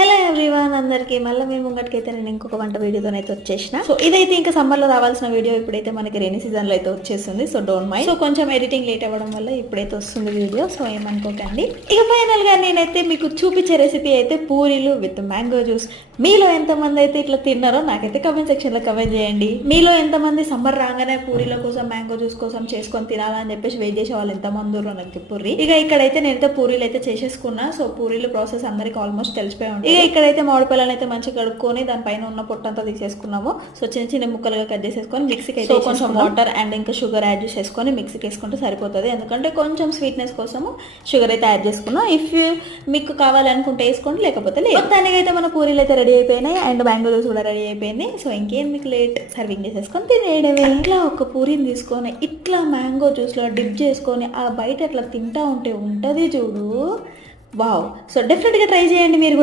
Hello everyone, అందరికి మళ్ళీ మేము ముంగటికైతే నేను ఇంకొక వంట వీడియోతోనైతే వచ్చేసిన. సో ఇదైతే ఇంకా సమ్మర్లో రావాల్సిన వీడియో, ఇప్పుడైతే మనకి రెయినీ సీజన్లో అయితే వచ్చేస్తుంది. So don't mind. సో కొంచెం ఎడిటింగ్ లేట్ అవ్వడం వల్ల ఇప్పుడైతే వస్తుంది వీడియో, సో ఏమనుకోకండి. ఇక ఫైనల్గా నేనైతే మీకు చూపించే రెసిపీ అయితే పూరీలు విత్ మ్యాంగో జ్యూస్. మీలో ఎంతమంది అయితే ఇట్లా తిన్నారో నాకైతే కమెంట్ సెక్షన్లో కమెంట్ చేయండి. మీలో ఎంతమంది సమ్మర్ రాగానే పూరీల కోసం మ్యాంగో జ్యూస్ కోసం చేసుకొని తినాలని చెప్పేసి వెయిట్ చేసే వాళ్ళు ఎంతమంది ఉన్నారు నాకు పూరి. ఇక ఇక్కడైతే నేనైతే పూరీలు అయితే చేసేసుకున్నా. సో పూరీలు ప్రాసెస్ అందరికి ఆల్మోస్ట్ తెలిసిపోయి ఉంటుంది. ఇక ఇక్కడైతే మామిడిపళ్ళని అయితే మంచిగా కడుక్కొని దానిపైన ఉన్న పొట్టంతా తీసేసుకున్నాము. సో చిన్న చిన్న ముక్కలుగా కట్ చేసేసుకొని మిక్సీకి అయితే కొంచెం వాటర్ అండ్ ఇంకా షుగర్ యాడ్ చేసేసుకొని మిక్సీకి వేసుకుంటే సరిపోతుంది. ఎందుకంటే కొంచెం స్వీట్నెస్ కోసము షుగర్ అయితే యాడ్ చేసుకున్నాం. ఇఫ్ మీకు కావాలనుకుంటే వేసుకోండి, లేకపోతే లేదు. మొత్తానికి అయితే మన పూరీలు అయితే రెడీ అయిపోయినాయి అండ్ మ్యాంగో జ్యూస్ కూడా రెడీ అయిపోయింది. సో ఇంకేం మీకు లేట్, సర్వింగ్ చేసేసుకొని తినేయడమే. ఇట్లా ఒక పూరీని తీసుకొని ఇట్లా మ్యాంగో జ్యూస్లో డిప్ చేసుకొని ఆ బయట అట్లా తింటా ఉంటే ఉంటుంది చూడు, వావ్. సో డెఫినెట్గా ట్రై చేయండి మీరు కూడా.